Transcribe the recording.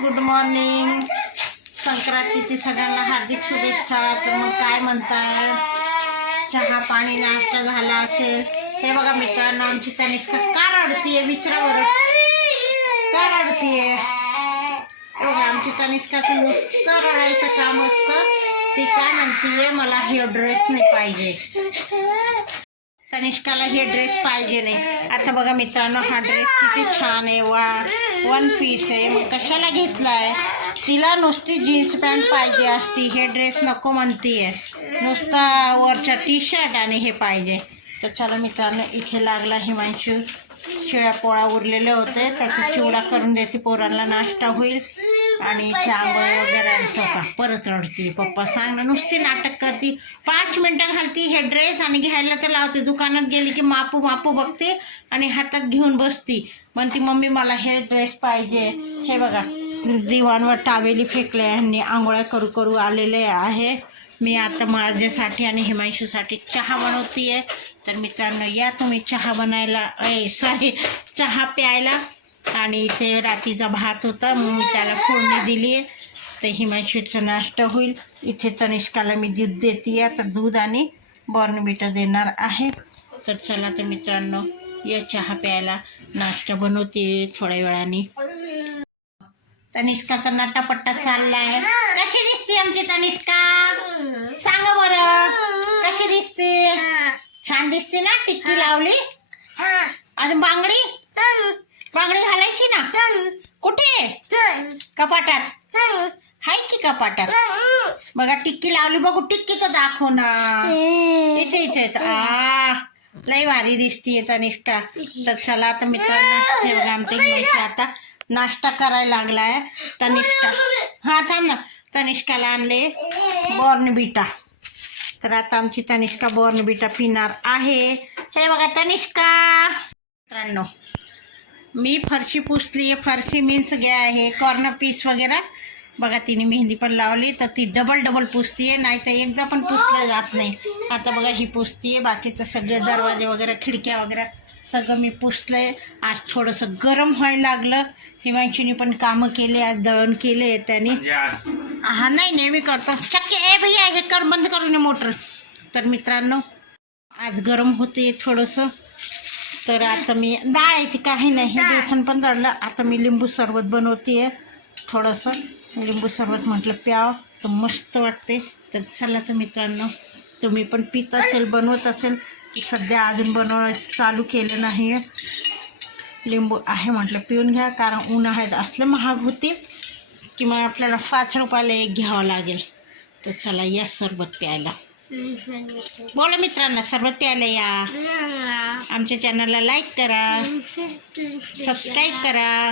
Good morning संक्रांतीची सगळ्यांना हार्दिक शुभेच्छा. तर मग काय म्हणताय? चहा पाणी नाश्ता झाला असेल. हे बघा मित्रांनो आमची तनिष्का का रडतीये विचारा बरं का रडतीये? बघा आमची तनिष्काचं नुसतं रडायचं काम असतं. ती काय म्हणतीये? मला हे ड्रेस नाही पाहिजे. तनिष्काला हे ड्रेस पाहिजे नाही. आता बघा मित्रांनो हा ड्रेस किती छान आहे. वा वन पीस आहे. मग कशाला घेतलाय? तिला नुसती जीन्स पॅन्ट पाहिजे असती. हे ड्रेस नको म्हणतीये. नुसता वरचा टी शर्ट आणि हे पाहिजे. तर चला मित्रांनो इथे लागला हिमांशू. शिळ्या पोळा उरलेले होते. त्याचा चिवडा करून देते. पोरांना नाश्ता होईल. आणि इथे आंघोळ वगैरे का परत रडती. पप्पा सांग ना नुसती नाटक करती. पाच मिनटं घालती हे ड्रेस आणि घ्यायला तर लावते. दुकानात गेली की मापू मापू बघते आणि हातात घेऊन बसती. म्हणती मम्मी मला हे ड्रेस पाहिजे. हे बघा दिवाणवर टावेली फेकले ह्यांनी आंघोळ्या करू करू आलेले आहे. मी आता माझ्यासाठी आणि हिमांशूसाठी चहा बनवतीये. तर मित्रांनो या तुम्ही चहा बनायला ए सॉरी चहा प्यायला आणि इथे रात्रीचा भात होता मग मी त्याला फोडणी दिली आहे तर हिमांशूचा नाश्ता होईल. इथे तनिष्काला मी दूध देते आता दूध आणि बॉर्नबिटा देणार आहे. तर चला तर मित्रांनो या चहा प्यायला नाश्ता बनवते थोड्या वेळाने. तनिष्काचा नटापट्टा चाललाय. कशी दिसते आमची तनिष्का? सांगा बरं. कशी दिसते? छान दिसते ना? टिक्की लावली? आणि बांगडी? बांगडी घालायची ना? कुठे? कपाटात. हाय की कपाटात? बघा टिक्की लावली. बघू टिक्कीचं दाखव ना. इथे इथे. आ लई भारी दिसतीये तनिष्का तर चला आता मित्रांनो हे बघा आमच्या आता नाश्ता करायला लागलाय. तनिष्का हा थांब ना. तनिष्काला आणले बॉर्नबिटा तर आता आमची तनिष्का बॉर्नबिटा पिणार आहे. हे बघा तनिष्का! मित्रांनो मी फरशी पुसली आहे. फरशी मीन्स घ्या आहे कॉर्नर पीस वगैरे. बघा तिने मेहंदी पण लावली तर ती डबल डबल पुसतीये. नाही तर एकदा पण पुसलं जात नाही. आता बघा ही पुसतीये. बाकीचं सगळे दरवाजे वगैरे खिडक्या वगैरे सगळं मी पुसलंय. आज थोडंसं गरम व्हायला लागलं. हिमांशीने पण कामं केले आज दळण केले त्यांनी. हा नाही नेहमी करतो. शक्य ए भैया हे कर बंद करून मोटर. तर मित्रांनो आज गरम होते थोडंसं. तर आता मी डाळ आहे ती काही नाही. हे बेसन पण दळलं. आता मी लिंबू सरबत बनवते थोडंसं. लिंबू सरबत म्हटलं प्याव. तर मस्त वाटते तर चला तर मित्रांनो तुम्ही पण पित असेल बनवत असेल की सध्या अजून बनवणं चालू केलं नाही लिंबू आहे म्हटलं पिऊन घ्या कारण उन्हाळ्यात असले महाग होते की मग आपल्याला पाच रुपयाला एक घ्यावं लागेल. तर चला या सरबत प्यायला. बोला मित्रांना सर्व त्याला या आमच्या चॅनलला लाईक करा सबस्क्राईब करा.